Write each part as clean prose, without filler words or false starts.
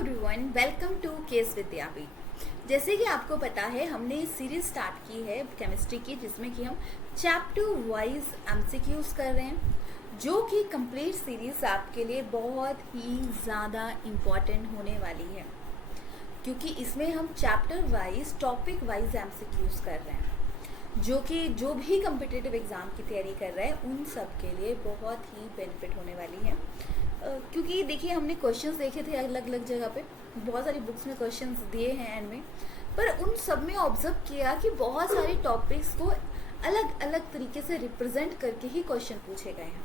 Everyone, welcome to case विद्यापीठ। जैसे कि आपको पता है, हमने सीरीज स्टार्ट की है केमिस्ट्री की, जिसमें कि हम चैप्टर वाइज एमसीक्यूज कर रहे हैं, जो कि कंप्लीट सीरीज आपके लिए बहुत ही ज़्यादा इम्पॉर्टेंट होने वाली है, क्योंकि इसमें हम chapter wise topic wise MCQs कर रहे हैं, जो कि जो भी कम्पिटिटिव एग्ज़ाम की तैयारी कर रहे हैं उन सब के लिए बहुत ही बेनिफिट होने वाली है। क्योंकि देखिए, हमने क्वेश्चंस देखे थे अलग अलग जगह पे, बहुत सारी बुक्स में क्वेश्चंस दिए हैं एंड में, पर उन सब में ऑब्जर्व किया कि बहुत सारे टॉपिक्स को अलग अलग तरीके से रिप्रेजेंट करके ही क्वेश्चन पूछे गए हैं।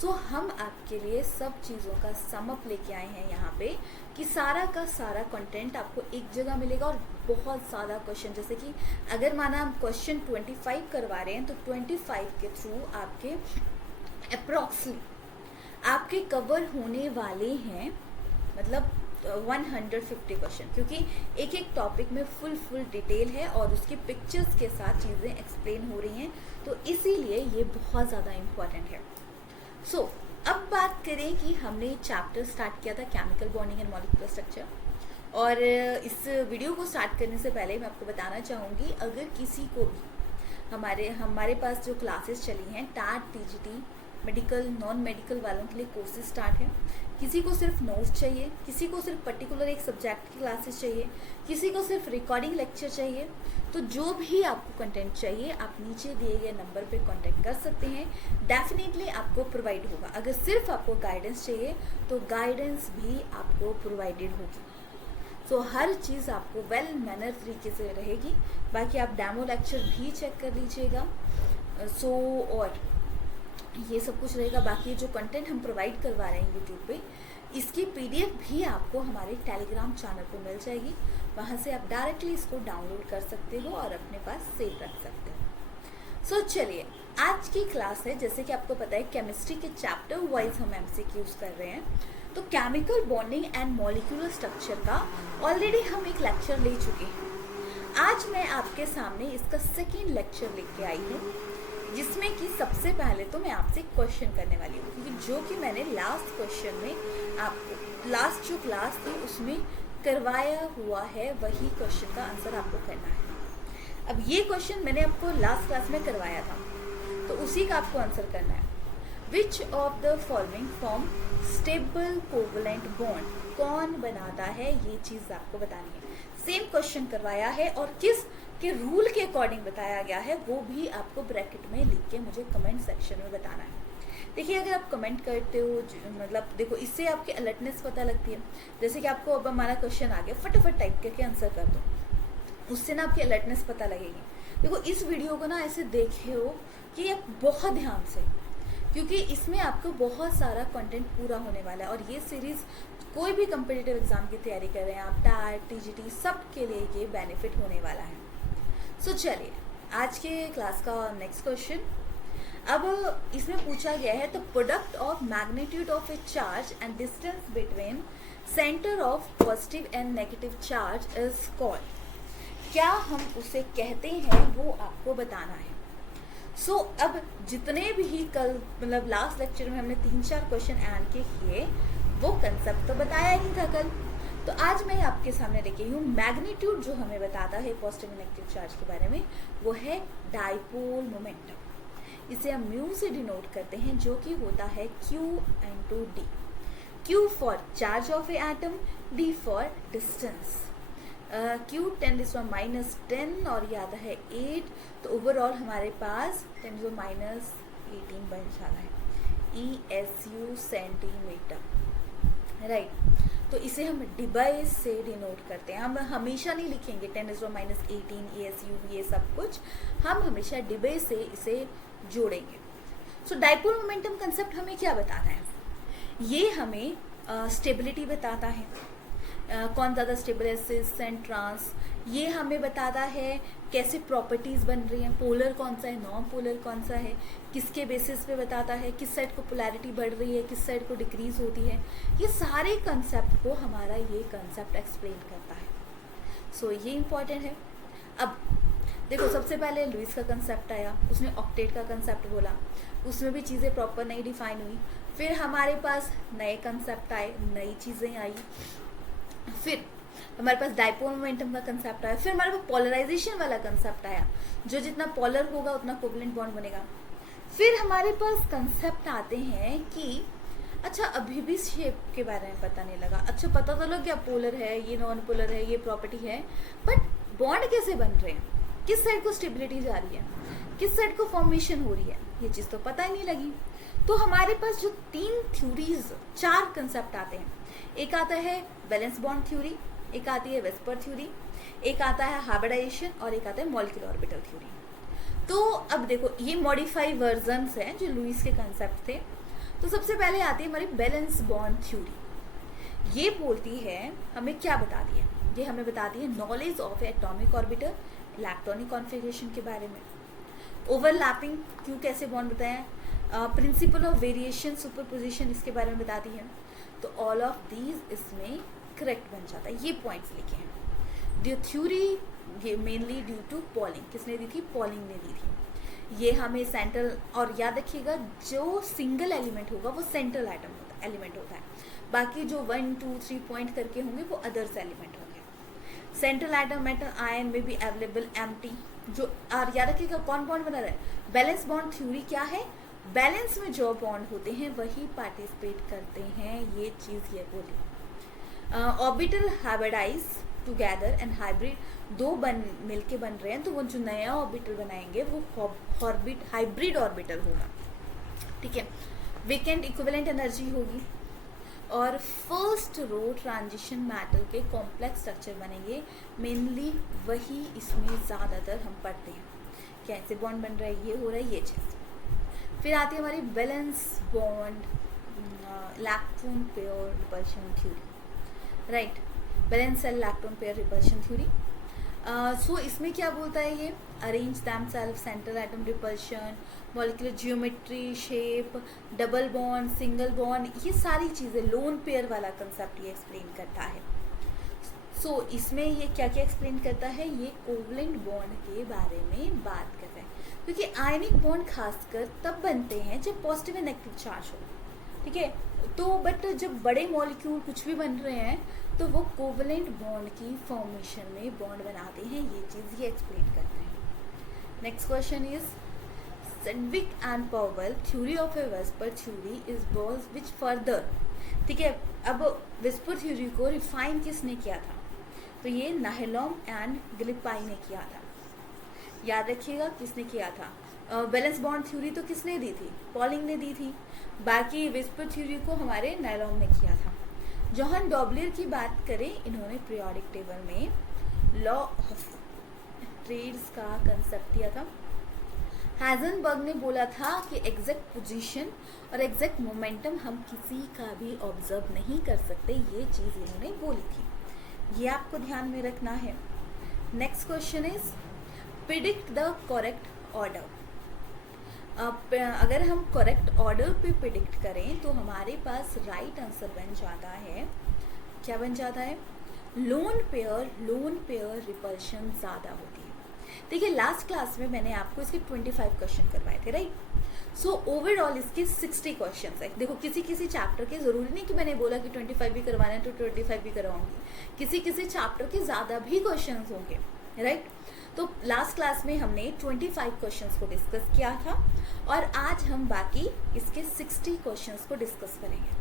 सो हम आपके लिए सब चीज़ों का सम अप लेके आए हैं यहाँ पे, कि सारा का सारा कंटेंट आपको एक जगह मिलेगा और बहुत ज़्यादा क्वेश्चन, जैसे कि अगर माना हम क्वेश्चन 25 करवा रहे हैं तो 25 के थ्रू आपके अप्रॉक्सीमेटली आपके कवर होने वाले हैं, मतलब 150 क्वेश्चन, क्योंकि एक एक टॉपिक में फुल डिटेल है और उसकी पिक्चर्स के साथ चीज़ें एक्सप्लेन हो रही हैं, तो इसीलिए ये बहुत ज़्यादा इम्पॉर्टेंट है। सो अब बात करें कि हमने चैप्टर स्टार्ट किया था chemical bonding and molecular structure, और इस वीडियो को स्टार्ट करने से पहले मैं आपको बताना चाहूँगी, अगर किसी को भी हमारे पास जो क्लासेस चली हैं टैट टीजीटी मेडिकल नॉन मेडिकल वालों के लिए कोर्सेज स्टार्ट है, किसी को सिर्फ नोट्स चाहिए, किसी को सिर्फ पर्टिकुलर एक सब्जेक्ट की क्लासेस चाहिए, किसी को सिर्फ रिकॉर्डिंग लेक्चर चाहिए, तो जो भी आपको कंटेंट चाहिए आप नीचे दिए गए नंबर पे कांटेक्ट कर सकते हैं। डेफिनेटली आपको प्रोवाइड होगा। अगर सिर्फ आपको गाइडेंस चाहिए तो गाइडेंस भी आपको प्रोवाइडेड होगी। सो हर चीज़ आपको वेल मैनर तरीके से रहेगी। बाकी आप डेमो लेक्चर भी चेक कर लीजिएगा। और ये सब कुछ रहेगा। बाकी जो कंटेंट हम प्रोवाइड करवा रहे हैं यूट्यूब पे, इसकी पीडीएफ भी आपको हमारे टेलीग्राम चैनल पे मिल जाएगी। वहाँ से आप डायरेक्टली इसको डाउनलोड कर सकते हो और अपने पास सेव रख सकते हो। सो चलिए, आज की क्लास है, जैसे कि आपको पता है केमिस्ट्री के चैप्टर वाइज हम एमसीक्यूज कर रहे हैं, तो chemical bonding and molecular structure का ऑलरेडी हम एक लेक्चर ले चुके हैं। आज मैं आपके सामने इसका सेकेंड लेक्चर लेके आई हूँ, जिसमें कि सबसे पहले तो मैं आपसे क्वेश्चन करने वाली हूँ, क्योंकि जो कि मैंने लास्ट क्वेश्चन में आपको लास्ट जो क्लास थी उसमें करवाया हुआ है, वही क्वेश्चन का आंसर आपको करना है। अब ये क्वेश्चन मैंने आपको लास्ट क्लास में करवाया था, तो उसी का आपको आंसर करना है। Which of the following form stable covalent bond, कौन बनाता है, ये चीज़ आपको बतानी है। सेम क्वेश्चन करवाया है और किस के रूल के अकॉर्डिंग बताया गया है, वो भी आपको ब्रैकेट में लिख के मुझे कमेंट सेक्शन में बताना है। देखिए, अगर आप कमेंट करते हो, मतलब देखो, इससे आपकी अलर्टनेस पता लगती है। जैसे कि आपको अब हमारा क्वेश्चन आ गया, फटाफट टाइप करके आंसर कर दो, उससे ना आपकी अलर्टनेस पता लगेगी। देखो, इस वीडियो को ना ऐसे देखे हो कि आप बहुत ध्यान से, क्योंकि इसमें आपको बहुत सारा कंटेंट पूरा होने वाला है, और ये सीरीज़ कोई भी कम्पिटिटिव एग्जाम की तैयारी कर रहे हैं आप, टैट टीजीटी, सब के लिए ये बेनिफिट होने वाला है। सो चलिए, आज के क्लास का नेक्स्ट क्वेश्चन। अब इसमें पूछा गया है, the product of magnitude of A charge and distance between centre of positive and negative charge is called. क्या हम उसे कहते हैं, वो आपको बताना है। सो अब जितने भी कल, मतलब लास्ट लेक्चर में हमने 3-4 क्वेश्चन ऐड के किए, वो कंसेप्ट तो बताया ही था कल, तो आज मैं आपके सामने लेके हूँ मैग्नीट्यूड, जो हमें बताता है पॉजिटिव एंड नेगेटिव चार्ज के बारे में, वो है डाइपोल मोमेंटम। इसे हम म्यू से डिनोट करते हैं, जो कि होता है Q into D। Q for charge of A atom, D for distance. Q 10⁻10 और ये आता है 8, तो ओवरऑल हमारे पास 10⁻18 बन जाना है, ESU सेंटीमीटर, राइट। तो इसे हम डिवाइस से डिनोट करते हैं। हम हमेशा नहीं लिखेंगे 10⁻18 ESU ये सब कुछ, हम हमेशा डिवाइस से इसे जोड़ेंगे। सो डाइपोल मोमेंटम कंसेप्ट हमें क्या बताता है, ये हमें स्टेबिलिटी बताता है, कौन ज़्यादा स्टेबल है, सिस एंड ट्रांस, ये हमें बताता है कैसे प्रॉपर्टीज़ बन रही हैं, पोलर कौन सा है, नॉन पोलर कौन सा है, किसके बेसिस पे बताता है, किस साइड को पोलैरिटी बढ़ रही है, किस साइड को डिक्रीज होती है। ये सारे कंसेप्ट को हमारा ये कंसेप्ट एक्सप्लेन करता है। सो ये इम्पॉर्टेंट है। अब देखो, सबसे पहले लुईस का कंसेप्ट आया, उसने ऑक्टेट का कंसेप्ट बोला, उसमें भी चीज़ें प्रॉपर नहीं डिफाइन हुई। फिर हमारे पास नए कंसेप्ट आए, नई चीज़ें आई, फिर हमारे पास डाइपोल मोमेंटम का कंसेप्ट आया, फिर हमारे पास पोलराइजेशन वाला कंसेप्ट आया, जो जितना पोलर होगा उतना कोवलेंट बॉन्ड बनेगा। फिर हमारे पास कंसेप्ट आते हैं कि अच्छा अभी भी शेप के बारे में पता नहीं लगा। अच्छा पता तो लग गया पोलर है, ये नॉन पोलर है, ये प्रॉपर्टी है, बट बॉन्ड कैसे बन रहे हैं, किस साइड को स्टेबिलिटी जा रही है, किस साइड को फॉर्मेशन हो रही है, ये चीज़ तो पता ही नहीं लगी। तो हमारे पास जो 3 थ्योरीज, 4 कंसेप्ट आते हैं, एक आता है बैलेंस बॉन्ड थ्योरी, एक आती है वेस्पर थ्योरी, एक आता है हाइब्रिडाइजेशन और एक आता है मॉलिक्यूलर ऑर्बिटल थ्योरी। तो अब देखो ये मॉडिफाई वर्जन्स हैं जो लुईस के कंसेप्ट थे। तो सबसे पहले आती है हमारी बैलेंस बॉन्ड थ्योरी। ये बोलती है, हमें क्या बताती है, ये हमें बताती है knowledge of atomic orbital, electronic configuration के बारे में, ओवरलैपिंग क्यों कैसे बॉन्ड बताएं, प्रिंसिपल ऑफ वेरिएशन सुपरपोजिशन इसके बारे में बताती है। तो ऑल ऑफ दीज इसमें करेक्ट बन जाता है, ये पॉइंट्स लिखे हैं। The theory mainly due to Pauling, किसने दी थी, पॉलिंग ने दी थी। ये हमें सेंट्रल, और याद रखिएगा जो सिंगल एलिमेंट होगा वो सेंट्रल एलिमेंट होता है, बाकी जो 1 2 3 पॉइंट करके होंगे वो अदर्स एलिमेंट होंगे। सेंट्रल एटम मेटल आयन में भी अवेलेबल एम्प्टी, जो और याद रखिएगा कौन बॉन्ड बना रहा है, बैलेंस बॉन्ड थ्योरी क्या है, बैलेंस में जो बॉन्ड होते हैं वही पार्टिसिपेट करते हैं, ये चीज़ ये बोली। Orbital hybridize together and hybrid, दो मिलके बन रहे हैं, तो वो जो नया ऑर्बिटल बनाएंगे वो हाइब्रिड ऑर्बिटल होगा, ठीक है। वेकेंट इक्विवेलेंट एनर्जी होगी, और फर्स्ट रो ट्रांजिशन मैटर के कॉम्प्लेक्स स्ट्रक्चर बनेंगे, मेनली वही इसमें ज़्यादातर हम पढ़ते हैं, कैसे बॉन्ड बन रहा है, ये हो रहा है, ये चीज़। फिर आती है हमारी valence bond electron pair repulsion theory, right, valence shell electron pair repulsion theory. So इसमें क्या बोलता है ये, arrange themselves, central atom repulsion, molecular geometry, shape, double bond, single bond, ये सारी चीज़ें, लोन पेयर वाला कंसेप्ट ये एक्सप्लेन करता है। सो इसमें ये क्या क्या एक्सप्लेन करता है, ये कोवलेंट बॉन्ड के बारे में बात कर रहे हैं, क्योंकि आयनिक बॉन्ड खासकर तब बनते हैं जब पॉजिटिव एंड नेगेटिव चार्ज हो, ठीक है। तो बट जब बड़े मॉलिक्यूल कुछ भी बन रहे हैं तो वो कोवलेंट बॉन्ड की फॉर्मेशन में बॉन्ड बनाते हैं, ये चीज़ ये एक्सप्लेन करते हैं। Next question is Sidgwick and Powell theory of a VSEPR theory is was which further, ठीक है। अब वेस्पर थ्योरी को रिफाइन किसने किया था, तो ये नाहेलॉम एंड गिलिपाई ने किया था, याद रखिएगा किसने किया था। बैलेंस बॉन्ड थ्योरी तो किसने दी थी, पॉलिंग ने दी थी, बाकी वेस्पर थ्योरी को हमारे नाहेलॉम ने किया था। जॉन डॉबलियर की बात करें, इन्होंने पीरियोडिक टेबल में लॉ ऑफ ट्रेड्स का कंसेप्ट दिया था। हाइजेनबर्ग ने बोला था कि एग्जैक्ट पोजीशन और एग्जैक्ट मोमेंटम हम किसी का भी ऑब्जर्व नहीं कर सकते, ये चीज़ इन्होंने बोली थी, ये आपको ध्यान में रखना है। Next question is predict the correct order. अगर हम करेक्ट ऑर्डर पे प्रिडिक्ट करें तो हमारे पास राइट आंसर बन जाता है, क्या बन जाता है, लोन पेयर रिपल्शन ज़्यादा होती है। देखिए लास्ट क्लास में मैंने आपको इसके 25 क्वेश्चन करवाए थे, राइट। सो ओवरऑल इसके 60 क्वेश्चन है। देखो किसी किसी चैप्टर के, ज़रूरी नहीं कि मैंने बोला कि 25 भी करवाना है तो 25 भी करवाऊंगी, किसी किसी चैप्टर के ज़्यादा भी क्वेश्चन होंगे, राइट। तो लास्ट क्लास में हमने 25 क्वेश्चंस को डिस्कस किया था और आज हम बाकी इसके 60 क्वेश्चंस को डिस्कस करेंगे।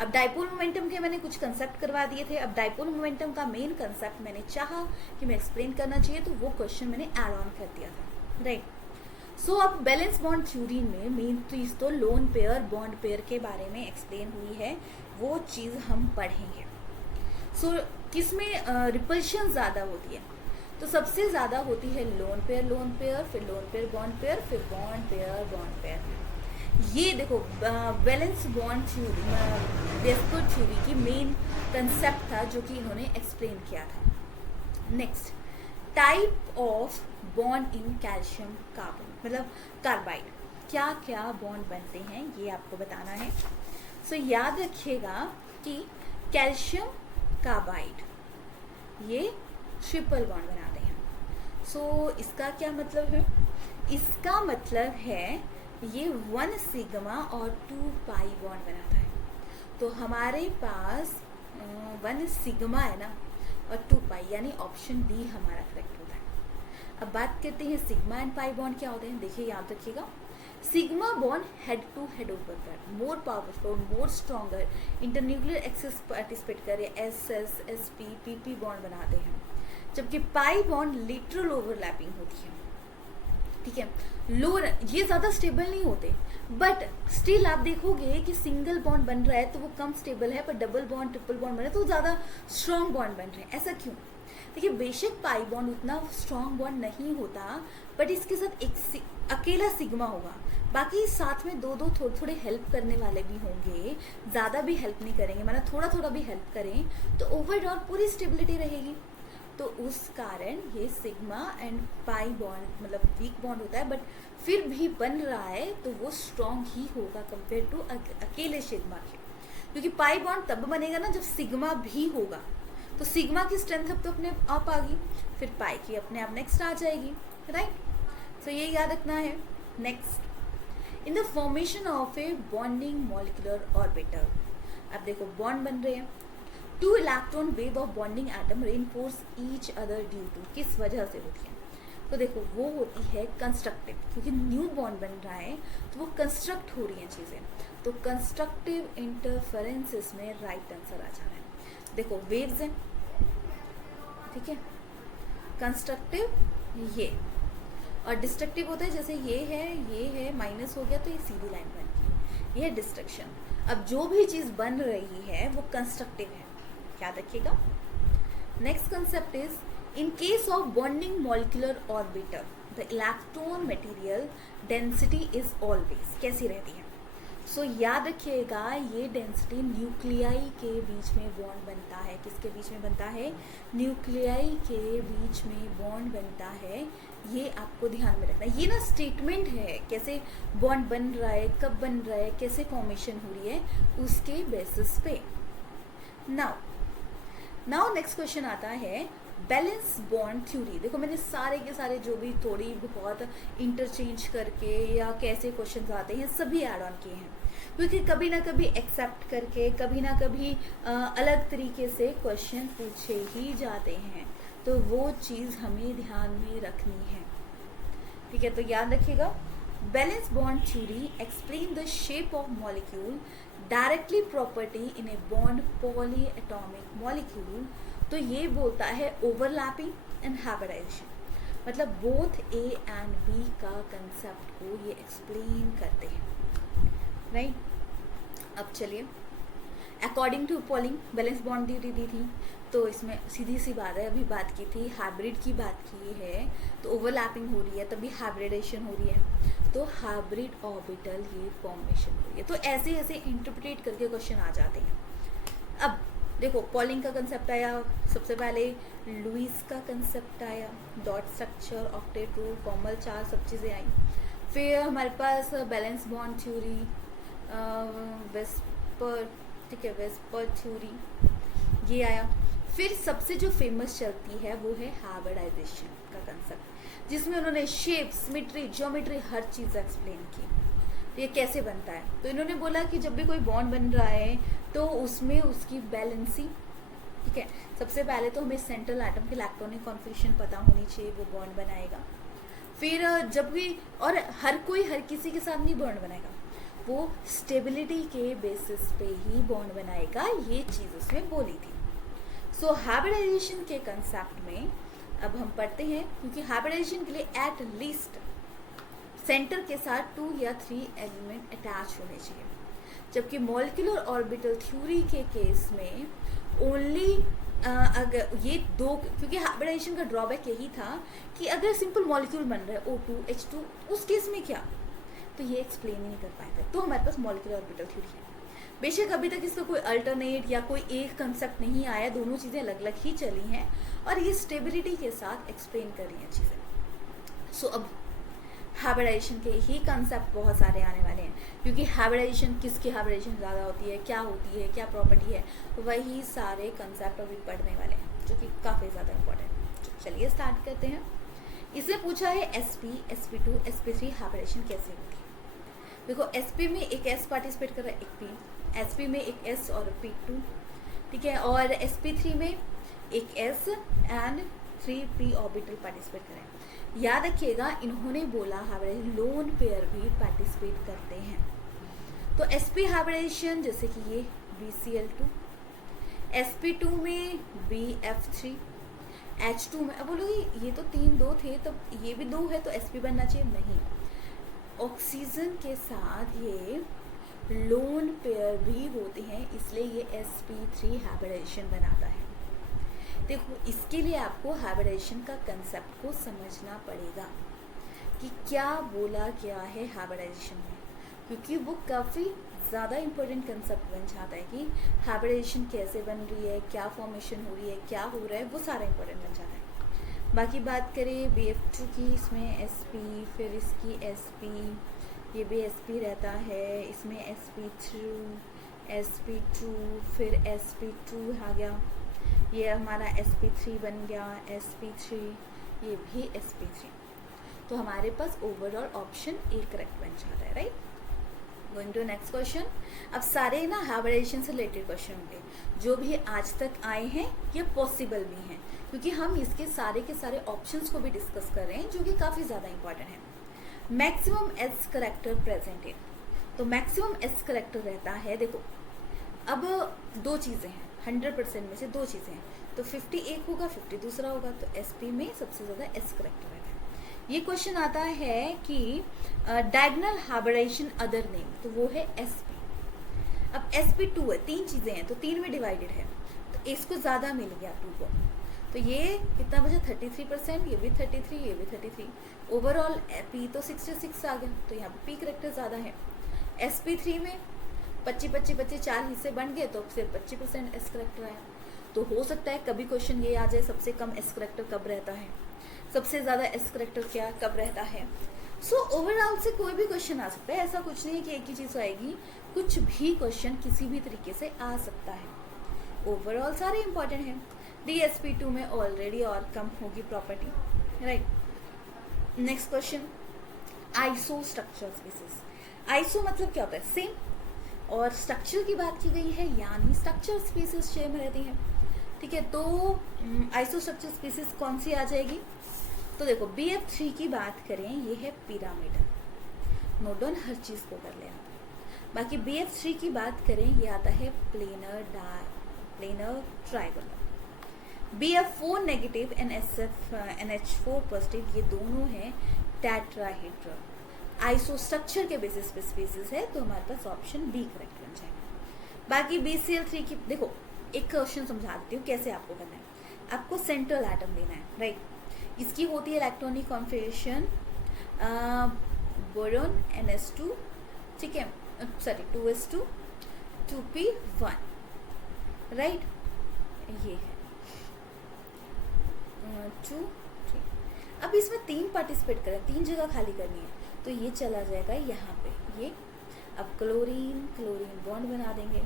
अब डाइपोल मोमेंटम के मैंने कुछ कंसेप्ट करवा दिए थे, अब डाइपोल मोमेंटम का मेन कंसेप्ट मैंने चाहा कि मैं एक्सप्लेन करना चाहिए तो वो क्वेश्चन मैंने ऐड ऑन कर दिया था, राइट। सो अब बैलेंस बॉन्ड थ्योरी में मेन चीज़ तो लोन पेयर बॉन्ड पेयर के बारे में एक्सप्लेन हुई है, वो चीज़ हम पढ़ेंगे। सो किसमें रिपल्शन ज़्यादा होती है, तो सबसे ज़्यादा होती है लोन पेयर, फिर लोन पेयर बॉन्ड पेयर। ये देखो balance bond theory, VSEPR theory की मेन कंसेप्ट था जो कि इन्होंने एक्सप्लेन किया था। Next, type of bond in calcium carbon, मतलब कार्बाइड, क्या क्या बॉन्ड बनते हैं ये आपको बताना है। सो याद रखिएगा कि कैल्शियम कार्बाइड ये ट्रिपल बॉन्ड बनाते हैं। सो इसका क्या मतलब है, इसका मतलब है ये 1 सिग्मा और 2 पाई बॉन्ड बनाता है। तो हमारे पास 1 इज सिग्मा है ना, और 2 पाई, यानी ऑप्शन डी हमारा करेक्ट होता है। अब बात करते हैं सिग्मा एंड पाई बॉन्ड क्या होते हैं। देखिए याद रखिएगा, sigma bond head to head over पर more powerful, more stronger internuclear axis participate कर s s s p p p bond बनाते हैं, जबकि पाई बॉन्ड लिटरल ओवरलैपिंग होती है। ठीक है, लोअर ये ज़्यादा स्टेबल नहीं होते, बट स्टिल आप देखोगे कि सिंगल बॉन्ड बन रहा है तो वो कम स्टेबल है, पर डबल बॉन्ड ट्रिपल बॉन्ड बन रहा है तो ज़्यादा स्ट्रॉन्ग बॉन्ड बन रहे हैं। ऐसा क्यों? देखिए, बेशक पाई बॉन्ड उतना स्ट्रॉन्ग बॉन्ड नहीं होता, बट इसके साथ एक अकेला सिग्मा होगा, बाकी साथ में दो दो थोड़े थोड़े हेल्प करने वाले भी होंगे। ज़्यादा भी हेल्प नहीं करेंगे, मतलब थोड़ा थोड़ा भी हेल्प करें तो ओवरऑल पूरी स्टेबिलिटी रहेगी। तो उस कारण ये सिग्मा एंड पाई बॉन्ड मतलब वीक बॉन्ड होता है, बट फिर भी बन रहा है तो वो स्ट्रॉन्ग ही होगा कंपेयर टू अकेले सिग्मा के, क्योंकि पाई बॉन्ड तब बनेगा ना जब सिग्मा भी होगा। तो सिग्मा की स्ट्रेंथ अब तो अपने आप आ गई, फिर पाई की अपने आप नेक्स्ट आ जाएगी, राइट। सो ये याद रखना है। Next, in the formation of a bonding molecular orbital, अब देखो बॉन्ड बन रहे हैं, 2 electron wave of bonding atom reinforce each other due to, किस वजह से होती है? तो देखो वो होती है कंस्ट्रक्टिव, क्योंकि न्यू बॉन्ड बन रहा है तो वो कंस्ट्रक्ट हो रही हैं चीज़ें, तो कंस्ट्रक्टिव इंटरफेरेंसेस में राइट आंसर आ जा रहा है। देखो वेव्स हैं, ठीक है, कंस्ट्रक्टिव ये, और डिस्ट्रक्टिव होता है जैसे ये है माइनस हो गया तो ये सीधी लाइन बन गई, ये है डिस्ट्रक्शन। अब जो भी चीज़ बन रही है वो कंस्ट्रक्टिव है, याद रखिएगा। Next concept is, in case of bonding molecular orbital the electron material density is always, कैसी रहती है? सो याद रखिएगा, ये डेंसिटी न्यूक्लियाई के बीच में बॉन्ड बनता है। किसके बीच में बनता है? न्यूक्लियाई के बीच में बॉन्ड बनता है, ये आपको ध्यान में रखना है। ये ना स्टेटमेंट है, कैसे बॉन्ड बन रहा है, कब बन रहा है, कैसे फॉर्मेशन हो रही है, उसके बेसिस पे। नाउ नेक्स्ट क्वेश्चन आता है बैलेंस बॉन्ड थ्योरी। देखो मैंने सारे के सारे जो भी थोड़ी बहुत इंटरचेंज करके या कैसे क्वेश्चंस आते हैं सभी ऐड ऑन किए हैं, क्योंकि कभी ना कभी एक्सेप्ट करके कभी ना कभी अलग तरीके से क्वेश्चन पूछे ही जाते हैं, तो वो चीज़ हमें ध्यान में रखनी है। ठीक है, तो याद रखिएगा, valence bond theory explain the shape of molecule directly property in a bond poly atomic molecule. तो ये बोलता है ओवरलैपिंग एंड हाइब्रिडाइजेशन, मतलब बोथ ए एंड बी का कंसेप्ट को ये एक्सप्लेन करते हैं, राइट। अब चलिए, according to Pauling valence bond theory दी थी, तो इसमें सीधी सी बात है, अभी बात की थी हाइब्रिड की बात की है, तो ओवरलैपिंग हो रही है तभी हाइब्रिडेशन हो रही है, तो हाइब्रिड ऑर्बिटल ये फॉर्मेशन हो रही है। तो ऐसे ऐसे इंटरप्रेट करके क्वेश्चन आ जाते हैं। अब देखो पॉलिंग का कंसेप्ट आया, सबसे पहले लुईस का कंसेप्ट आया, dot structure, octet rule, formal charge, सब चीज़ें आई। फिर हमारे पास बैलेंस बॉन्ड थ्योरी, वेस्पर, ठीक है, वेस्पर थ्योरी ये आया। फिर सबसे जो फेमस चलती है वो है हाइब्रिडाइजेशन का कंसेप्ट, जिसमें उन्होंने शेप, सिमेट्री, ज्योमेट्री हर चीज़ एक्सप्लेन की। तो ये कैसे बनता है, तो इन्होंने बोला कि जब भी कोई बॉन्ड बन रहा है तो उसमें उसकी बैलेंसिंग, ठीक है, सबसे पहले तो हमें सेंट्रल एटम के इलेक्ट्रॉनिक कॉन्फिगरेशन पता होनी चाहिए, वो बॉन्ड बनाएगा। फिर जब भी, और हर कोई हर किसी के साथ नहीं बॉन्ड बनाएगा, वो स्टेबिलिटी के बेसिस पे ही बॉन्ड बनाएगा, ये चीज़ उसमें बोली थी। सो हाइब्रिडाइजेशन के कंसेप्ट में अब हम पढ़ते हैं, क्योंकि हाइब्रिडाइजेशन के लिए एट लीस्ट सेंटर के साथ 2 या 3 एलिमेंट अटैच होने चाहिए, जबकि मॉलिक्यूलर ऑर्बिटल थ्योरी के केस में ओनली अगर ये दो, क्योंकि हाइब्रिडाइजेशन का ड्रॉबैक यही था कि अगर सिंपल मॉलिक्यूल बन रहा है O2 H2, उस केस में क्या, तो ये एक्सप्लेन ही नहीं कर पाए थे। तो हमारे पास मॉलिक्यूलर ऑर्बिटल थ्योरी है। बेशक अभी तक इसका कोई अल्टरनेट या कोई एक कंसेप्ट नहीं आया, दोनों चीज़ें अलग अलग ही चली हैं और ये स्टेबिलिटी के साथ एक्सप्लेन कर रही हैं चीज़ें। सो अब हाइब्रिडाइजेशन के ही कंसेप्ट बहुत सारे आने वाले हैं, क्योंकि हाइब्रिडाइजेशन, किसकी हाइब्रिडाइजेशन ज़्यादा होती है, क्या होती है, क्या प्रॉपर्टी है, वही सारे कंसेप्ट अभी पढ़ने वाले हैं, जो कि काफ़ी ज़्यादा इंपॉर्टेंट। चलिए स्टार्ट करते हैं। इससे पूछा है sp, sp2, sp3 हाइब्रिडेशन कैसे होती है। देखो sp में एक s पार्टिसिपेट कर रहा है, एक p, sp में एक s और p2, ठीक है। और sp3 में एक s and 3p orbital participate करें। याद रखिएगा इन्होंने बोला हाइब्रिडाइजेशन लोन पेयर भी पार्टिसिपेट करते हैं। तो sp हाइब्रिडाइजेशन जैसे कि ये BCl2, sp2 में BF3, H2 में, अब बोलोगे ये तो 3 2 थे तो ये भी 2 है तो sp बनना चाहिए, नहीं, ऑक्सीजन के साथ ये लोन पेयर भी होते हैं इसलिए ये sp3 हाइब्रिडाइजेशन बनाता है। देखो इसके लिए आपको हाइब्रिडाइजेशन का कंसेप्ट को समझना पड़ेगा कि क्या बोला क्या है हाइब्रिडाइजेशन में, क्योंकि वो काफ़ी ज़्यादा इम्पोर्टेंट कंसेप्ट बन जाता है कि हाइब्रिडाइजेशन कैसे बन रही है, क्या फॉर्मेशन हो रही है, क्या हो रहा है, वो सारा इम्पोर्टेंट बन जाता है। बाकी बात करें BF2 की, इसमें sp, फिर इसकी sp, ये भी sp रहता है, इसमें sp2, फिर sp2 आ गया, ये हमारा sp3 बन गया, sp3, ये भी sp3। तो हमारे पास ओवरऑल ऑप्शन ए करेक्ट बन जाता है, right. Going to next question. अब सारे ना हाइब्रिडाइजेशन से रिलेटेड क्वेश्चन होंगे जो भी आज तक आए हैं, ये पॉसिबल भी हैं क्योंकि हम इसके सारे के सारे ऑप्शंस को भी डिस्कस कर रहे हैं जो कि काफ़ी ज़्यादा इंपॉर्टेंट है। मैक्सिमम एस करेक्टर प्रेजेंट है, तो मैक्सिमम एस करेक्टर रहता है, देखो अब 2 चीज़ें हैं, 100% में से 2 चीज़ें हैं, तो 50 एक होगा 50 दूसरा होगा, तो sp में सबसे ज़्यादा एस करेक्टर रहता है। ये क्वेश्चन आता है कि डायगोनल हाइब्रिडाइजेशन अदर नेम, तो वो है sp। अब sp2 है, 3 चीज़ें हैं तो 3 में डिवाइडेड है, तो इसको ज़्यादा मिल गया 2 को, तो ये कितना बचा 33%, ये भी 33, ये भी 33, ओवरऑल p तो 66 आ गया, तो यहाँ पे p करेक्टर ज़्यादा है। sp3 में 25 4 हिस्से बन गए तो सिर्फ 25% एस करेक्टर आया। तो हो सकता है कभी क्वेश्चन ये आ जाए सबसे कम एस करेक्टर कब रहता है, सबसे ज़्यादा एस करेक्टर क्या कब रहता है। सो ओवरऑल से कोई भी क्वेश्चन आ सकता है, ऐसा कुछ नहीं है कि एक ही चीज़ आएगी, कुछ भी क्वेश्चन किसी भी तरीके से आ सकता है। ओवरऑल सारे इंपॉर्टेंट हैं। DSP2 में ऑलरेडी और कम होगी property, right. Next question, iso structure species. Iso मतलब क्या होता है, सेम, और स्ट्रक्चर की बात की गई है यानी स्ट्रक्चर स्पीसीज सेम रहती हैं, ठीक है। तो आइसो स्ट्रक्चर स्पीसीज कौन सी आ जाएगी, तो देखो BF3 की बात करें, ये है पिरामिडल, नोट डाउन हर चीज़ को कर लेना। बाकी BF3 की बात करें, ये आता है planar trigonal. BF4 negative and NH4 positive, ये दोनों हैं टेट्राहेड्रल। आइसो स्ट्रक्चर के बेसिस पे स्पीसीज है, तो हमारे पास ऑप्शन बी करेक्ट बन जाएगा। बाकी BCl3 की, देखो एक क्वेश्चन समझा देती हूँ कैसे आपको करना है। आपको सेंट्रल एटम लेना है, राइट। इसकी होती है इलेक्ट्रॉनिक कॉन्फिगरेशन बोरॉन NS2, ठीक है, सॉरी 2s2 2p1, राइट, ये है 2 3। अब इसमें 3 पार्टिसिपेट करें, 3 जगह खाली करनी है, तो ये चला जाएगा यहाँ पे, ये अब क्लोरीन बॉन्ड बना देंगे।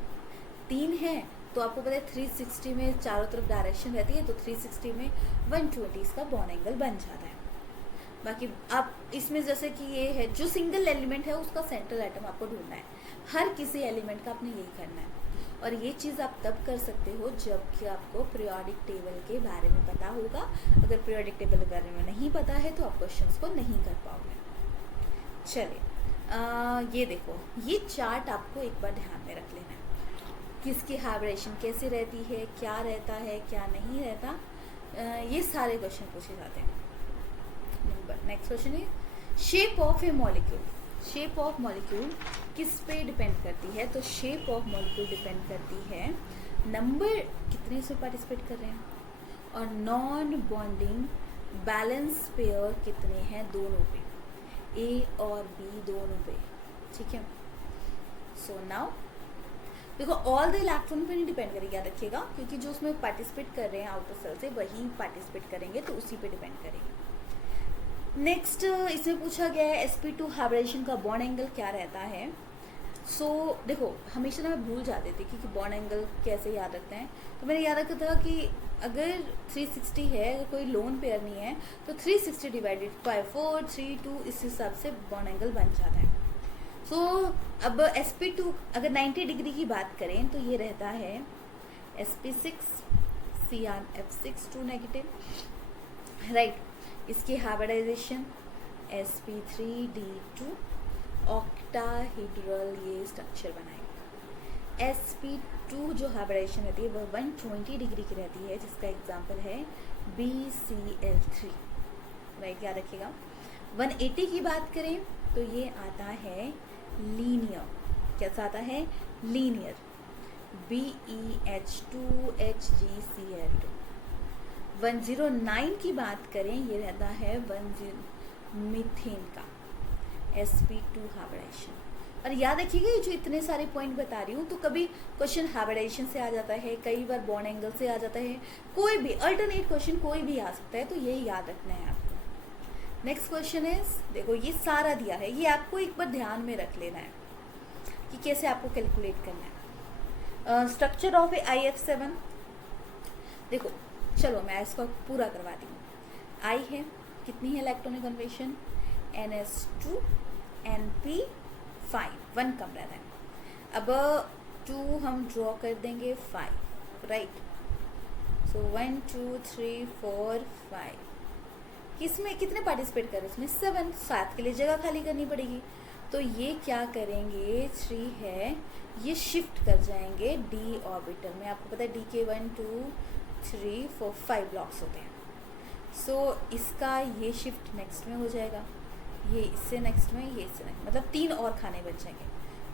3 है तो आपको पता है 360 में चारों तरफ डायरेक्शन रहती है, तो 360 में 120 इसका बॉन्ड एंगल बन जाता है। बाकी आप इसमें जैसे कि ये है जो सिंगल एलिमेंट है उसका सेंट्रल एटम आपको ढूंढना है, हर किसी एलिमेंट का आपने यही करना है। और ये चीज़ आप तब कर सकते हो जब कि आपको पीरियोडिक टेबल के बारे में पता होगा। अगर पीरियोडिक टेबल के बारे में नहीं पता है तो आप क्वेश्चंस को नहीं कर पाओगे। चलिए ये देखो, ये चार्ट आपको एक बार ध्यान में रख लेना है, किसकी हाइब्रिडेशन कैसे रहती है, क्या रहता है क्या नहीं रहता, ये सारे क्वेश्चन पूछे जाते हैं। नेक्स्ट क्वेश्चन है shape of A molecule. Shape of molecule किस पे डिपेंड करती है, तो शेप ऑफ मॉलिक्यूल डिपेंड करती है नंबर कितने से पार्टिसिपेट कर रहे हैं और नॉन बॉन्डिंग बैलेंस पेयर कितने हैं दोनों पे, ए और बी दोनों पे, ठीक है। सो नाउ देखो ऑल द इलेक्ट्रॉन पे नहीं डिपेंड करेगी, याद रखिएगा, क्योंकि जो उसमें पार्टिसिपेट कर रहे हैं आउटर सेल से वही पार्टिसिपेट करेंगे, तो उसी पे डिपेंड करेगी। नेक्स्ट इसमें पूछा गया है sp2 हाइब्रिडेशन का बॉन्ड एंगल क्या रहता है। सो देखो हमेशा ना मैं भूल जाती थी कि बॉन्ड एंगल कैसे याद रखते हैं, तो मैंने याद रखा था कि अगर 360 है, अगर कोई लोन पेयर नहीं है तो 360 डिवाइडेड बाय 4 3 2 इस हिसाब से बॉन्ड एंगल बन जाता है। सो अब sp2 अगर 90 डिग्री की बात करें तो ये रहता है sp6 CrF6 2 नेगेटिव, राइट। इसकी हाइब्रिडाइजेशन sp3d2 ऑक्टाहेड्रल ये स्ट्रक्चर बनाएगा। sp2 जो हाइब्रिडाइजेशन रहती है वह 120 डिग्री की रहती है, जिसका एग्जांपल है BCl3, राइट, याद रखिएगा। 180 की बात करें तो ये आता है लीनियर, कैसा आता है, लीनियर, BeH2HgCl2। 109 की बात करें, ये रहता है मीथेन का sp2 हाइब्रिडाइजेशन। और याद रखिएगा ये जो इतने सारे पॉइंट बता रही हूँ, तो कभी क्वेश्चन हाइब्रिडाइजेशन से आ जाता है, कई बार बॉन्ड एंगल से आ जाता है, कोई भी अल्टरनेट क्वेश्चन कोई भी आ सकता है, तो ये याद रखना है आपको। नेक्स्ट क्वेश्चन इज, देखो ये सारा दिया है, ये आपको एक बार ध्यान में रख लेना है कि कैसे आपको कैलकुलेट करना है। स्ट्रक्चर ऑफ ए IF7, देखो चलो मैं इसको पूरा करवाती हूँ। I है, कितनी है इलेक्ट्रॉनिक कन्फर्मेशन, NS2 NP5, 1 कम रहता है। अब 2 हम ड्रॉ कर देंगे 5, राइट। सो 1 2 3 4 5, किसमें कितने पार्टिसिपेट कर रहे हैं, इसमें 7, 7 के लिए जगह खाली करनी पड़ेगी। तो ये क्या करेंगे, 3 है, ये शिफ्ट कर जाएंगे d ऑर्बिटल में। आपको पता है d के 1 2 3 4 5 ब्लॉक्स होते हैं। सो इसका ये शिफ्ट नेक्स्ट में हो जाएगा, ये इससे नेक्स्ट में, ये इससे नेक्स्ट, मतलब 3 और खाने बच जाएंगे।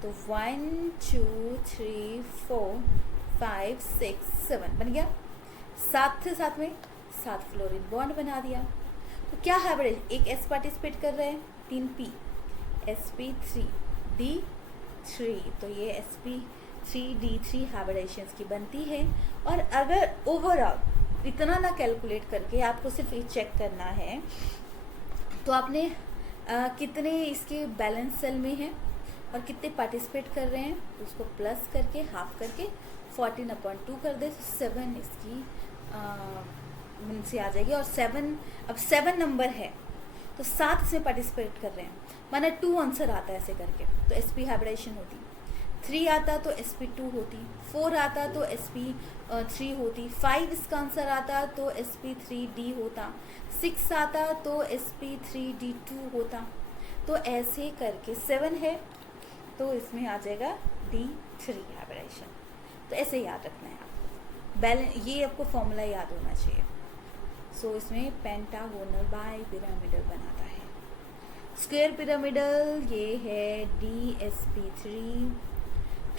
तो 1 2 3 4 5 6 7 बन गया। 7 से साथ में 7 फ्लोरीन बॉन्ड बना दिया। तो क्या हाइब्रिड, एक S पार्टिसिपेट कर रहे हैं, 3 P, sp3d3, तो ये sp3d3 हाइब्रिडाइजेशन की बनती है। और अगर ओवरऑल इतना ना कैलकुलेट करके आपको सिर्फ ये चेक करना है, तो आपने कितने इसके बैलेंस सेल में हैं और कितने पार्टिसिपेट कर रहे हैं, तो उसको प्लस करके हाफ करके 14/2 कर दे, 7 इसकी से आ जाएगी। और 7, अब 7 नंबर है तो 7 इसमें पार्टिसिपेट कर रहे हैं, माना 2 आंसर आता है ऐसे करके, तो sp हाइब्रिडाइजेशन होती। 3 आता तो sp2 होती, 4 आता तो sp3 होती, 5 इसका आंसर आता तो sp3d होता, 6 आता तो sp3d2 होता। तो ऐसे करके 7 है तो इसमें आ जाएगा d3 हाइब्रिडाइजेशन। तो ऐसे याद रखना है आपको, बैलेंस, ये आपको फॉर्मूला याद होना चाहिए। सो इसमें पेंटागोनल बाई पिरामिडल बनाता है। स्क्वायर पिरामिडल ये है DSP3,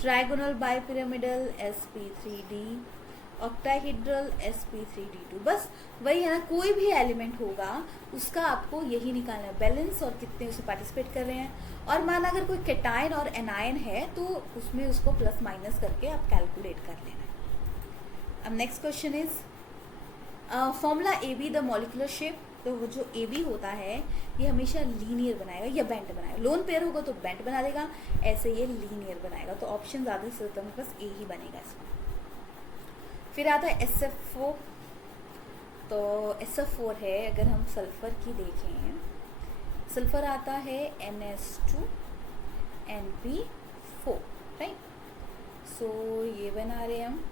trigonal bi pyramidal sp3d, octahedral sp3d2। बस वही है ना, कोई भी एलिमेंट होगा उसका आपको यही निकालना है, बैलेंस और कितने उसे पार्टिसिपेट कर रहे हैं। और माना अगर कोई कैटायन और एनायन है तो उसमें उसको प्लस माइनस करके आप कैलकुलेट कर लेना है। अब next question is formula AB the molecular shape. तो वो जो AB होता है ये हमेशा लीनियर बनाएगा या बेंट बनाएगा। लोन पेयर होगा तो बेंट बना देगा, ऐसे ये लीनियर बनाएगा। तो ऑप्शन ज़्यादा से ज़्यादा बस A ही बनेगा इसमें। फिर आता है SF4। तो SF4 है, अगर हम सल्फ़र की देखें, सल्फ़र आता है NS2NP4, राइट। सो ये बना रहे हम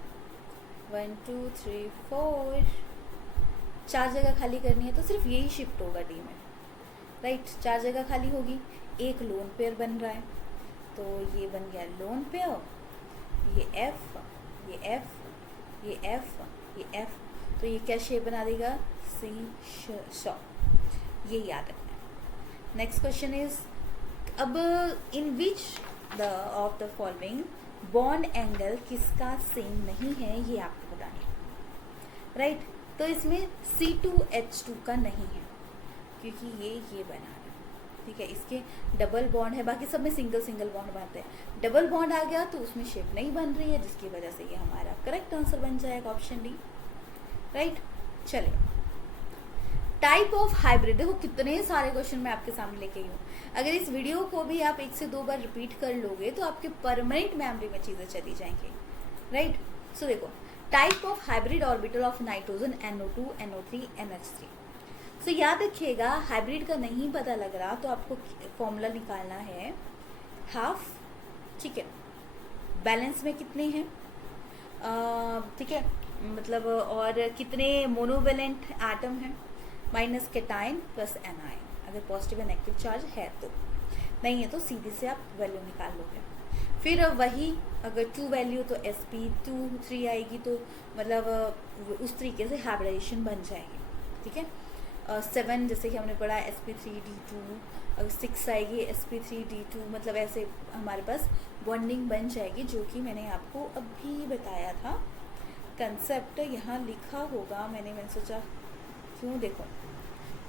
1 2 3 4, 4 जगह खाली करनी है तो सिर्फ यही शिफ्ट होगा D में, राइट। 4 जगह खाली होगी, एक लोन पेयर बन रहा है तो ये बन गया लोन पेयर, ये F, ये F, ये F, ये F, तो ये क्या शेप बना देगा, C शॉ। ये याद रखना है। नेक्स्ट क्वेश्चन इज, अब in which the of the following bond angle किसका सेम नहीं है, ये आपको बताना है, राइट। तो इसमें C2H2 का नहीं है क्योंकि ये बना है, ठीक है। इसके डबल बॉन्ड है, बाकी सब में सिंगल सिंगल बॉन्ड बनते हैं। डबल बॉन्ड आ गया तो उसमें शेप नहीं बन रही है, जिसकी वजह से ये हमारा करेक्ट आंसर बन जाएगा ऑप्शन डी, राइट। चलिए, टाइप ऑफ हाइब्रिड, देखो कितने सारे क्वेश्चन मैं आपके सामने लेके आई हूँ। अगर इस वीडियो को भी आप 1 से 2 बार रिपीट कर लोगे तो आपके परमानेंट मेमोरी में चीज़ें चली जाएंगी, राइट। सो देखो, type of hybrid orbital of nitrogen NO2 NO3 NH3। सो याद रखिएगा, हाइब्रिड का नहीं पता लग रहा तो आपको फॉर्मूला निकालना है हाफ, ठीक है। बैलेंस में कितने हैं, ठीक है, मतलब और कितने मोनोवेलेंट एटम हैं, माइनस केटाइन प्लस एनाइन, अगर पॉजिटिव या नेगेटिव चार्ज है तो, नहीं है तो सीधे से आप वैल्यू निकाल लोगे। फिर वही अगर 2 वैल्यू तो sp2 3 आएगी, तो मतलब उस तरीके से हाइब्रिडेशन बन जाएगी। ठीक है, 7 जैसे कि हमने पढ़ा sp3d2, अगर 6 आएगी sp3d2, मतलब ऐसे हमारे पास बॉन्डिंग बन जाएगी, जो कि मैंने आपको अभी बताया था। कंसेप्ट यहाँ लिखा होगा, मैंने सोचा क्यों, देखो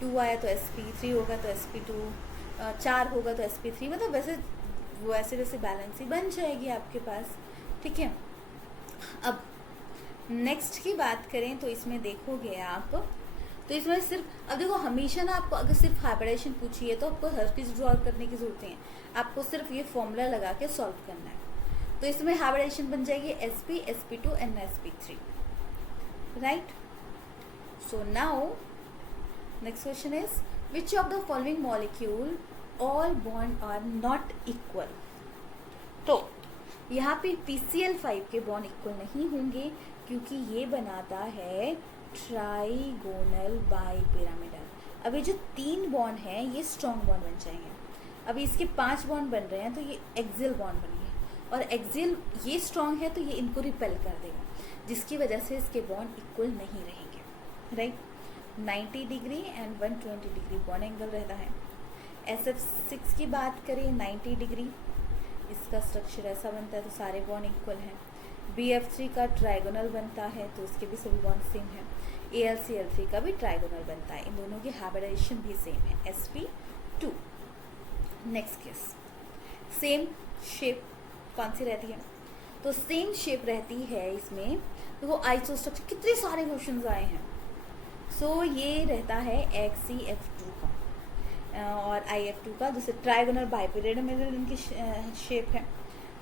2 आया तो sp3 होगा तो sp2, 4 होगा तो sp3, मतलब वैसे बैलेंस ही बन जाएगी आपके पास। ठीक है, अब नेक्स्ट की बात करें तो इसमें देखोगे आप, तो इसमें सिर्फ, अब देखो हमेशा ना आपको अगर सिर्फ हाइब्रिडेशन पूछी है तो आपको हर चीज़ ड्रॉ करने की जरूरत नहीं है, आपको सिर्फ ये फॉर्मूला लगा के सॉल्व करना है। तो इसमें हाइब्रिडेशन बन जाएगी sp sp2 and sp3, right. So now next question is which of the following molecule all bond are not equal. तो यहाँ पे PCl5 के बॉन्ड इक्वल नहीं होंगे, क्योंकि ये बनाता है ट्राइगोनल बाइपिरामिडल। अभी जो 3 बॉन्ड हैं ये स्ट्रॉन्ग बॉन्ड बन जाएंगे, अभी इसके 5 बॉन्ड बन रहे हैं तो ये एक्सियल बॉन्ड बनेंगे, और एक्सियल ये स्ट्रॉन्ग है तो ये इनको रिपेल कर देगा, जिसकी वजह से इसके बॉन्ड इक्वल नहीं रहेंगे, right. 90 degree and 120 degree bond angle रहता है। SF6 की बात करें 90 डिग्री, इसका स्ट्रक्चर ऐसा बनता है तो सारे बॉन्ड इक्वल हैं। BF3 का ट्राइगोनल बनता है तो इसके भी सभी बॉन्ड सेम है। AlCl3 का भी ट्राइगोनल बनता है, इन दोनों की हाइब्रिडेशन भी सेम है, sp2। Next case, same shape कौन सी रहती है, तो सेम शेप रहती है इसमें, तो वो आइसो स्ट्रक्चर, कितने सारे क्वेश्चन आए हैं। सो ये रहता है XeF2 का और IF2 का, जैसे ट्राइगोनल बाइपिरामिडल इनकी शेप है,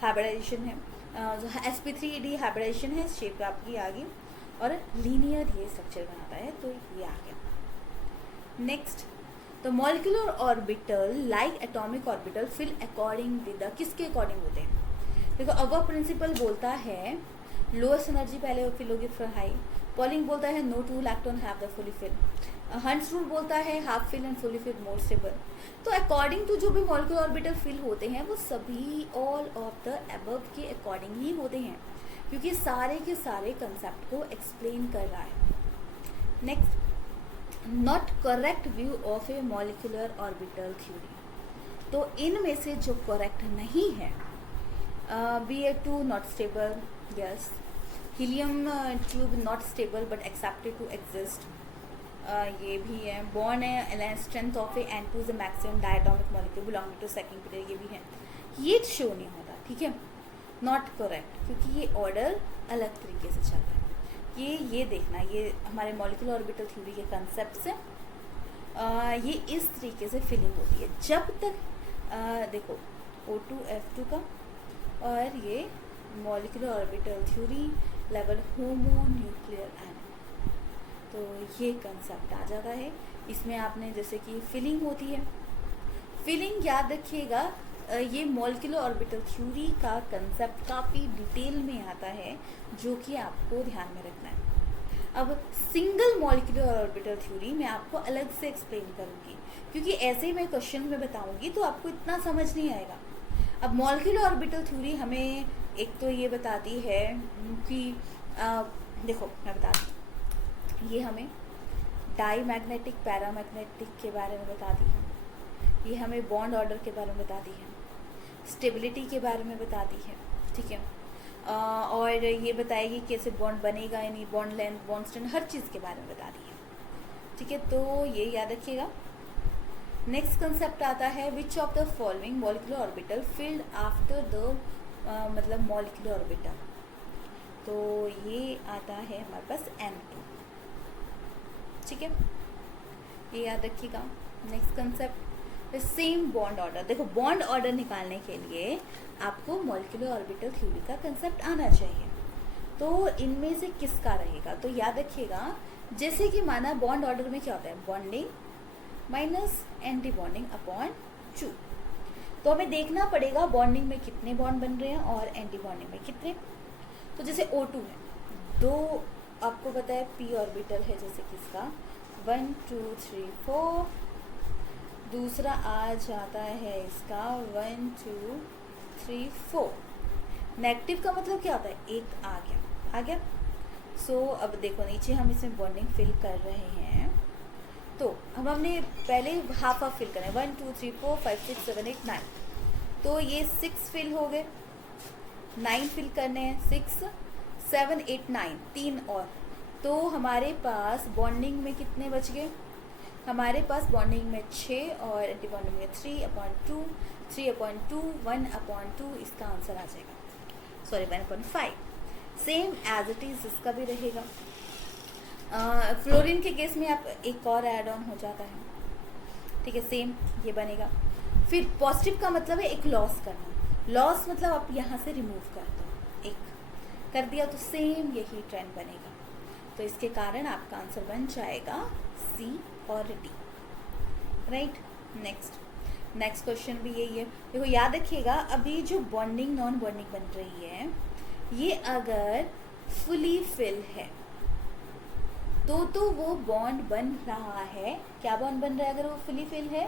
हाइब्रिडेशन है, sp3d हाइब्रिडेशन है, शेप आपकी आ गई, और लीनियर ये स्ट्रक्चर बनाता है, तो ये आ गया। नेक्स्ट, तो molecular orbital like atomic orbital fill according with, किसके अकॉर्डिंग होते हैं। देखो अवर प्रिंसिपल बोलता है लोएस्ट एनर्जी पहले फिल होगी फिर हाई, पॉलिंग बोलता है no 2 electron have the fully fill, Hund's rule बोलता है half fill and fully fill more stable. तो अकॉर्डिंग टू जो भी मॉलिक्यूलर ऑर्बिटल फिल होते हैं वो सभी ऑल ऑफ द अबव के अकॉर्डिंग ही होते हैं, क्योंकि सारे के सारे कंसेप्ट को एक्सप्लेन कर रहा है। Next, not correct view of a molecular orbital theory, तो इनमें से जो करेक्ट नहीं है, Ba2 not stable, yes, helium tube not stable but accepted to exist, ये भी है। बॉन्ड है strength of a N2 is the maximum diatomic molecule belonging to second period, ये भी है, ये शो नहीं होता, ठीक है, नॉट करेक्ट, क्योंकि ये ऑर्डर अलग तरीके से चल रहा है। ये देखना, ये हमारे मॉलिक्यूलर ऑर्बिटल थ्योरी के कंसेप्ट से ये इस तरीके से फिलिंग होती है, जब तक देखो O2 F2 का, और ये molecular orbital theory level homo nuclear atom, तो ये कंसेप्ट आ जाता है। इसमें आपने जैसे कि फिलिंग होती है, फिलिंग याद रखिएगा, ये मॉलिक्यूलर ऑर्बिटल थ्योरी का कंसेप्ट काफ़ी डिटेल में आता है, जो कि आपको ध्यान में रखना है। अब सिंगल मॉलिक्यूलर ऑर्बिटल थ्योरी मैं आपको अलग से एक्सप्लेन करूँगी, क्योंकि ऐसे ही मैं क्वेश्चन में बताऊँगी तो आपको इतना समझ नहीं आएगा। अब मॉलिक्यूलर ऑर्बिटल थ्योरी हमें एक तो ये बताती है कि देखो मैं बताती हूँ, ये हमें डाईमैग्नेटिक पैरामैग्नेटिक के बारे में बताती है, ये हमें बॉन्ड ऑर्डर के बारे में बताती है, स्टेबिलिटी के बारे में बताती है, ठीक है, और ये बताएगी कैसे बॉन्ड बनेगा, यानी बॉन्ड लेंथ, बॉन्ड स्ट्रेंथ, हर चीज़ के बारे में बताती है, ठीक है, तो ये याद रखिएगा। नेक्स्ट कंसेप्ट आता है which of the following molecular orbital field after the मतलब मॉलिक्यूलर ऑर्बिटल, तो ये आता है हमारे पास N2, ठीक है, ये याद रखिएगा। Next concept same bond order, देखो बॉन्ड ऑर्डर निकालने के लिए आपको मॉलिक्यूलर ऑर्बिटल थ्योरी का कंसेप्ट आना चाहिए, तो इनमें से किसका रहेगा, तो याद रखिएगा, जैसे कि माना बॉन्ड ऑर्डर में क्या होता है, bonding minus anti bonding upon 2, तो हमें देखना पड़ेगा बॉन्डिंग में कितने बॉन्ड बन रहे हैं और एंटी बॉन्डिंग में कितने। तो जैसे O2 है दो आपको पता है p ऑर्बिटल है, जैसे किसका 1 2 3 4, दूसरा आ जाता है इसका 1 2 3 4। नेगेटिव का मतलब क्या होता है, एक आ गया। सो अब देखो नीचे हम इसमें बॉन्डिंग फिल कर रहे हैं, तो हमने पहले हाफ फिल करें 1 2 3 4 5 6 7 8 9, तो ये 6 फिल हो गए, 9 फिल करने हैं, 6 7 8 9, 3 और, तो हमारे पास बॉन्डिंग में कितने बच गए, हमारे पास बॉन्डिंग में 6 और एंटी बॉन्डिंग में 3/2, 3/2, 1/2, इसका आंसर आ जाएगा, sorry 1/5। Same as it is इसका भी रहेगा। फ्लोरीन के केस में आप एक और ऐड ऑन हो जाता है, ठीक है, सेम ये बनेगा। फिर पॉजिटिव का मतलब है एक लॉस करना, लॉस मतलब आप यहाँ से रिमूव कर दो, एक कर दिया तो सेम यही ट्रेंड बनेगा, तो इसके कारण आपका आंसर बन जाएगा सी और डी, राइट। नेक्स्ट क्वेश्चन भी यही है, देखो याद रखिएगा, अभी जो बॉन्डिंग नॉन बॉन्डिंग बन रही है, ये अगर फुली फिल है तो वो बॉन्ड बन रहा है, क्या बॉन्ड बन रहा है, अगर वो फुली फिल है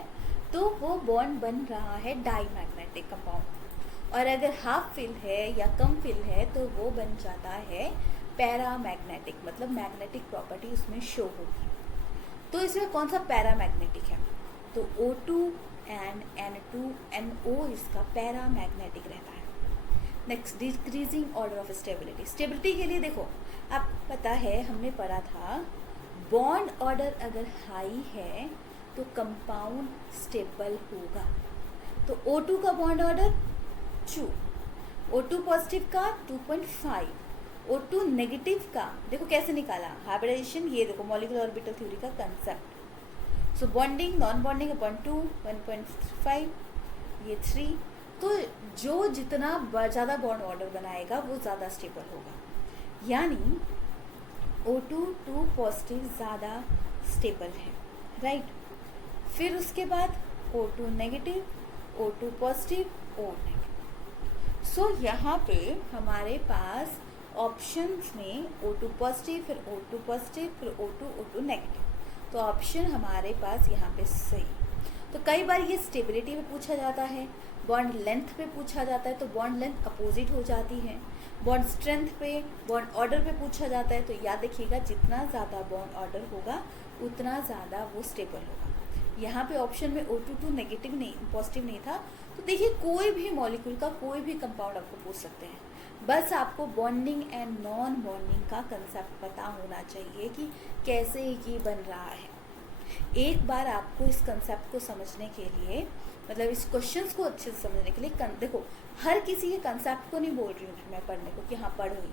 तो वो बॉन्ड बन रहा है डाईमैग्नेटिक कंपाउंड, और अगर हाफ फिल है या कम फिल है तो वो बन जाता है पैरामैग्नेटिक, मतलब मैग्नेटिक प्रॉपर्टी उसमें शो होगी। तो इसमें कौन सा पैरामैग्नेटिक है, तो O2 एंड N2NO इसका पैरामैग्नेटिक रहता है। Next, decreasing order of stability, stability के लिए देखो आप पता है हमने पढ़ा था, बॉन्ड ऑर्डर अगर हाई है तो कंपाउंड स्टेबल होगा, तो O2 का बॉन्ड ऑर्डर 2, O2 पॉजिटिव का 2.5, O2 नेगेटिव का देखो कैसे निकाला, हाइब्रिडाइजेशन, ये देखो मॉलिक्यूलर ऑर्बिटल थ्योरी का कंसेप्ट। सो बॉन्डिंग नॉन बॉन्डिंग अपॉन 2, 1.5, ये 3, तो जो जितना ज़्यादा बॉन्ड ऑर्डर बनाएगा वो ज़्यादा स्टेबल होगा, यानी O2 2 पॉजिटिव ज़्यादा स्टेबल है, राइट। फिर उसके बाद O2 negative, O2 positive, O negative. So यहाँ पे हमारे पास ऑप्शंस में O2 पॉजिटिव, फिर O2 पॉजिटिव, फिर O2 नेगेटिव, तो ऑप्शन हमारे पास यहाँ पे सही। तो कई बार ये स्टेबिलिटी पे पूछा जाता है, बॉन्ड लेंथ पे पूछा जाता है, तो बॉन्ड लेंथ अपोजिट हो जाती है, बॉन्ड स्ट्रेंथ पे, बॉन्ड ऑर्डर पे पूछा जाता है, तो याद रखिएगा जितना ज़्यादा बॉन्ड ऑर्डर होगा उतना ज़्यादा वो स्टेबल होगा। यहाँ पे ऑप्शन में O2 नेगेटिव नहीं, पॉजिटिव नहीं था, तो देखिए कोई भी मॉलिक्यूल का कोई भी कंपाउंड आपको पूछ सकते हैं, बस आपको बॉन्डिंग एंड नॉन बॉन्डिंग का कंसेप्ट पता होना चाहिए कि कैसे ये बन रहा है। एक बार आपको इस कंसेप्ट को समझने के लिए, मतलब इस क्वेश्चंस को अच्छे से समझने के लिए, देखो हर किसी के कंसेप्ट को नहीं बोल रही हूँ मैं पढ़ने को कि हाँ पढ़ो ही,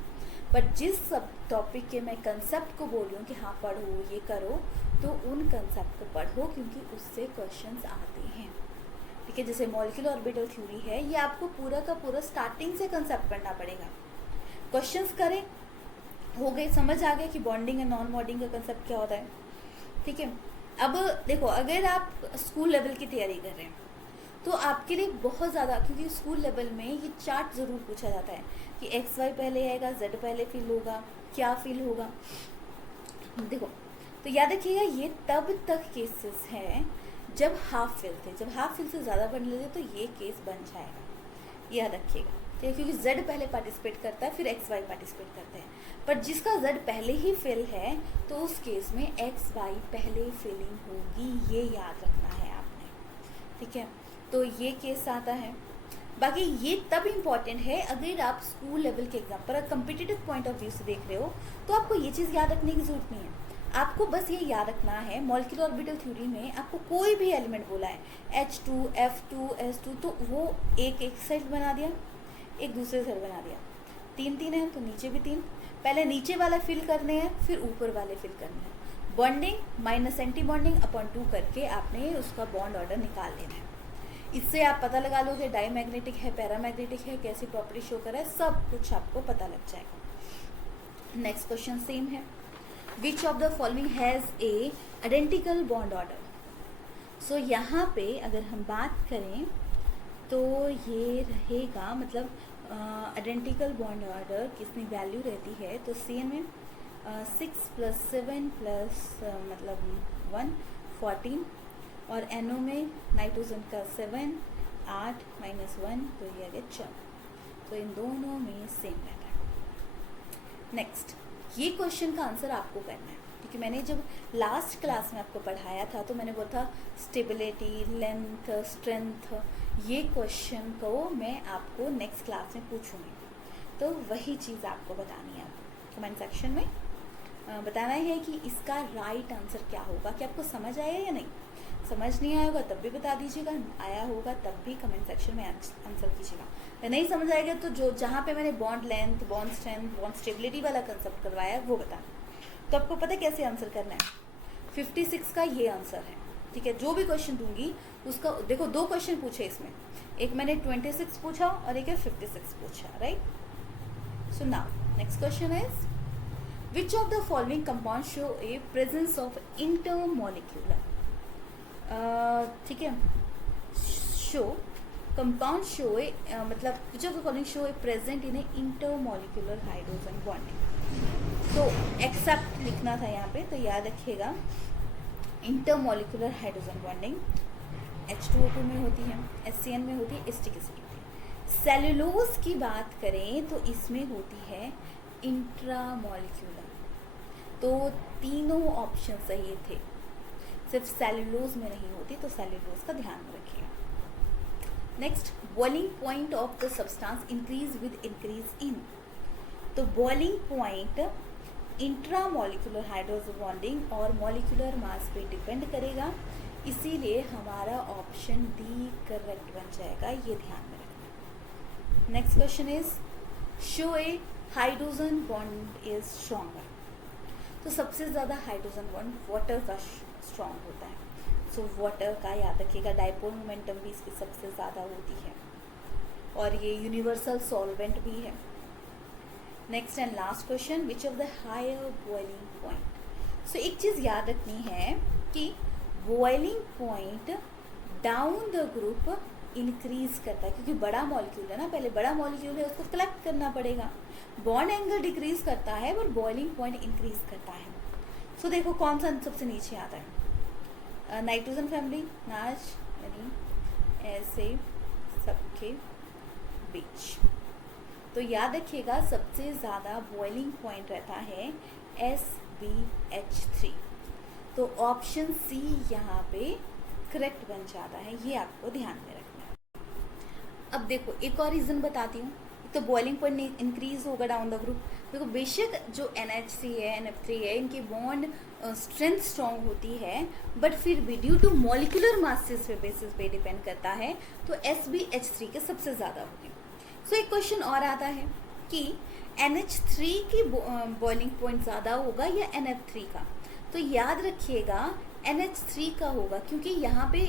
बट जिस सब टॉपिक के मैं कंसेप्ट को बोल रही हूँ कि हाँ पढ़ो ये करो, तो उन कंसेप्ट को पढ़ो क्योंकि उससे क्वेश्चंस आते हैं, ठीक है। जैसे मॉलिक्यूलर ऑर्बिटल थ्योरी है, ये आपको पूरा का पूरा स्टार्टिंग से कंसेप्ट पढ़ना पड़ेगा, क्वेश्चंस करें हो गए, समझ आ गया कि बॉन्डिंग एंड नॉन बॉन्डिंग का कंसेप्ट क्या होता है, ठीक है। अब देखो अगर आप स्कूल लेवल की तैयारी कर रहे हैं तो आपके लिए बहुत ज़्यादा, क्योंकि स्कूल लेवल में ये चार्ट ज़रूर पूछा जाता है कि XY पहले आएगा, Z पहले फिल होगा, क्या फिल होगा, देखो तो याद रखिएगा ये तब तक केसेस हैं जब हाफ फिल थे, जब हाफ फिल से ज़्यादा बन लेते तो ये केस बन जाएगा, याद रखिएगा, ठीक है, क्योंकि Z पहले पार्टिसिपेट करता है फिर XY पार्टिसिपेट करते हैं, पर जिसका Z पहले ही फिल है तो उस केस में XY पहले फिलिंग होगी, ये याद रखना है आपने, ठीक है। तो ये केस आता है, बाकी ये तब इम्पॉर्टेंट है अगर आप स्कूल लेवल के एग्जाम पर कम्पिटिटिव पॉइंट ऑफ व्यू से देख रहे हो, तो आपको ये चीज़ याद रखने की ज़रूरत नहीं है, आपको बस ये याद रखना है मॉलिक्यूलर ऑर्बिटल थ्योरी में आपको कोई भी एलिमेंट बोला है H2, F2, S2, तो वो एक साइड बना दिया, एक दूसरे साइड बना दिया, 3 है तो नीचे भी 3, पहले नीचे वाला फिल करने हैं फिर ऊपर वाले फिल करने हैं, bonding minus anti bonding upon 2 करके आपने उसका बॉन्ड ऑर्डर निकाल लेना है। इससे आप पता लगा लोगे डाईमैग्नेटिक है, पैरामैग्नेटिक है, कैसी प्रॉपर्टी शो कर रहा है, सब कुछ आपको पता लग जाएगा। नेक्स्ट क्वेश्चन सेम है, which of the following has a identical bond order. So यहाँ पे अगर हम बात करें तो ये रहेगा, मतलब आइडेंटिकल बॉन्ड ऑर्डर कितनी वैल्यू रहती है, तो CN में 6 + 7 + मतलब 1 14, और NO में नाइट्रोजन का 7 8 - 1 तो ये आ गया 4। तो इन दोनों में सेम रहता है। नेक्स्ट, ये क्वेश्चन का आंसर आपको करना है, क्योंकि मैंने जब लास्ट क्लास में आपको पढ़ाया था तो मैंने बोला था स्टेबिलिटी, लेंथ, स्ट्रेंथ, ये क्वेश्चन को मैं आपको नेक्स्ट क्लास में पूछूंगी, तो वही चीज़ आपको बतानी है। आपको कमेंट सेक्शन में बताना है कि इसका राइट आंसर क्या होगा, कि आपको समझ आया या नहीं। समझ नहीं आया होगा तब भी बता दीजिएगा, आया होगा तब भी कमेंट सेक्शन में आंसर कीजिएगा। नहीं समझ आएगा तो जो जहाँ पे मैंने bond length, bond strength, bond stability वाला कंसेप्ट करवाया है वो बताना। तो आपको पता है कैसे आंसर करना है। 56 का ये आंसर है, ठीक है। जो भी क्वेश्चन दूंगी उसका देखो, 2 क्वेश्चन पूछे इसमें, एक मैंने 26 पूछा और एक है 56 पूछा, right. So now next question is which of the following compound show A presence of intermolecular, ठीक है, शो कंपाउंड शो ए मतलब विच of the following show A present in A intermolecular hydrogen bonding. तो एक्सेप्ट लिखना था यहाँ पे, तो याद रखिएगा इंटरमॉलिक्यूलर हाइड्रोजन बॉन्डिंग H2O2 में होती है, HCN में होती है, एस्टिक एसिड होती है। सेलुलोज की बात करें तो इसमें होती है इंट्रामॉलिक्यूलर। तो तीनों ऑप्शन सही थे, सिर्फ सेलुलोज में नहीं होती, तो सेलुलोज का ध्यान रखिएगा। Next, boiling point of the substance increase with increase in. तो boiling point intramolecular hydrogen bonding और मॉलिक्यूलर मास पे डिपेंड करेगा, इसीलिए हमारा ऑप्शन डी करेक्ट बन जाएगा, ये ध्यान में रखना। Next question is show A hydrogen bond is stronger. तो सबसे ज़्यादा हाइड्रोजन बॉन्ड वाटर का स्ट्रॉन्ग होता है, सो वाटर का याद रखिएगा। डाइपोल मोमेंटम भी इसकी सबसे ज़्यादा होती है और ये यूनिवर्सल सॉल्वेंट भी है। Next and last question, which of the higher boiling point. So एक चीज़ याद रखनी है कि boiling point down the group increase करता है, क्योंकि बड़ा मॉलिक्यूल है ना, पहले बड़ा मॉलिक्यूल है उसको कलेक्ट करना पड़ेगा। बॉन्ड एंगल डिक्रीज करता है और बॉइलिंग पॉइंट इंक्रीज करता है। सो देखो कौन सा सबसे नीचे आता है, नाइट्रोजन फैमिली, नाच यानी ऐसे सबके बीच। तो याद रखिएगा सबसे ज़्यादा बॉइलिंग पॉइंट रहता है SbH3। तो ऑप्शन सी यहाँ पे करेक्ट बन जाता है, ये आपको ध्यान में रखना है। अब देखो एक और रीज़न बताती हूँ, तो बॉइलिंग पॉइंट इंक्रीज होगा डाउन द ग्रुप। देखो बेशक जो NH3 है, NF3 है, इनकी बॉन्ड स्ट्रेंथ स्ट्रॉन्ग होती है, बट फिर भी ड्यू टू मॉलिक्यूलर मासेस पे बेसिस पे डिपेंड करता है, तो SbH3 के सबसे ज़्यादा होगी। सो एक क्वेश्चन और आता है कि NH3 की बॉइलिंग पॉइंट ज़्यादा होगा या NF3 का। तो याद रखिएगा NH3 का होगा, क्योंकि यहाँ पे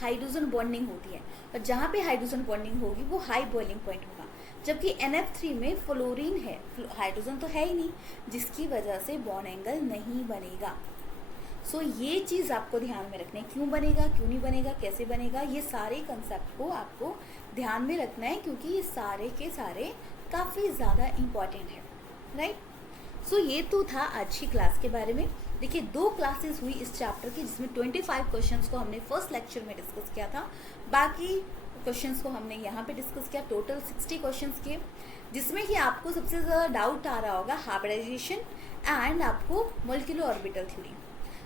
हाइड्रोजन बॉन्डिंग होती है और जहाँ पे हाइड्रोजन बॉन्डिंग होगी वो हाई बॉइलिंग पॉइंट होगा, जबकि NF3 में फ्लोरीन है, हाइड्रोजन तो है ही नहीं, जिसकी वजह से बॉन्ड एंगल नहीं बनेगा। सो ये चीज़ आपको ध्यान में रखना है, क्यों बनेगा, क्यों नहीं बनेगा, कैसे बनेगा, ये सारे कंसेप्ट को आपको ध्यान में रखना है, क्योंकि ये सारे के सारे काफ़ी ज़्यादा इम्पॉर्टेंट है, राइट। सो ये तो था आज की क्लास के बारे में। देखिए 2 क्लासेस हुई इस चैप्टर की, जिसमें 25 क्वेश्चंस को हमने फर्स्ट लेक्चर में डिस्कस किया था, बाकी क्वेश्चंस को हमने यहाँ पे डिस्कस किया। टोटल 60 क्वेश्चंस किए, जिसमें कि आपको सबसे ज़्यादा डाउट आ रहा होगा हाइब्रिडाइजेशन एंड आपको मॉलिक्यूलर ऑर्बिटल थ्योरी।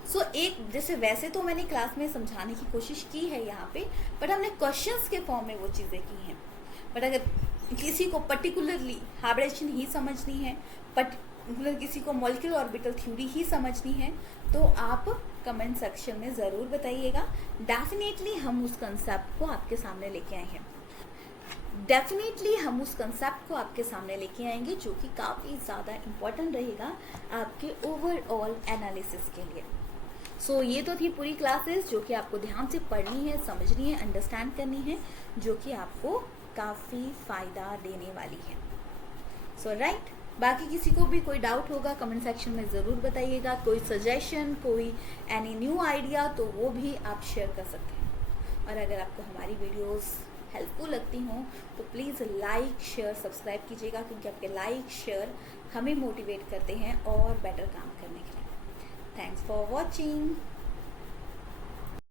सो एक जैसे वैसे तो मैंने क्लास में समझाने की कोशिश की है यहाँ पे, बट हमने क्वेश्चंस के फॉर्म में वो चीज़ें की हैं। बट अगर किसी को पर्टिकुलरली हाइब्रिडाइजेशन ही समझनी है, पर्टिकुलर किसी को मॉलिक्यूलर ऑर्बिटल थ्योरी ही समझनी है, तो आप कमेंट सेक्शन में ज़रूर बताइएगा। डेफिनेटली हम उस कंसेप्ट को आपके सामने लेके आए हैं, डेफिनेटली हम उस कंसेप्ट को आपके सामने लेके आएंगे, जो कि काफ़ी ज़्यादा इम्पोर्टेंट रहेगा आपके ओवरऑल एनालिसिस के लिए। सो ये तो थी पूरी क्लासेस, जो कि आपको ध्यान से पढ़नी है, समझनी है, अंडरस्टैंड करनी है, जो कि आपको काफ़ी फ़ायदा देने वाली है। सो राइट, बाकी किसी को भी कोई डाउट होगा कमेंट सेक्शन में ज़रूर बताइएगा। कोई सजेशन, कोई एनी न्यू आइडिया, तो वो भी आप शेयर कर सकते हैं। और अगर आपको हमारी वीडियोस हेल्पफुल लगती हूँ तो प्लीज़ लाइक शेयर सब्सक्राइब कीजिएगा, क्योंकि आपके लाइक शेयर हमें मोटिवेट करते हैं और बेटर काम करने के लिए। Thanks for watching.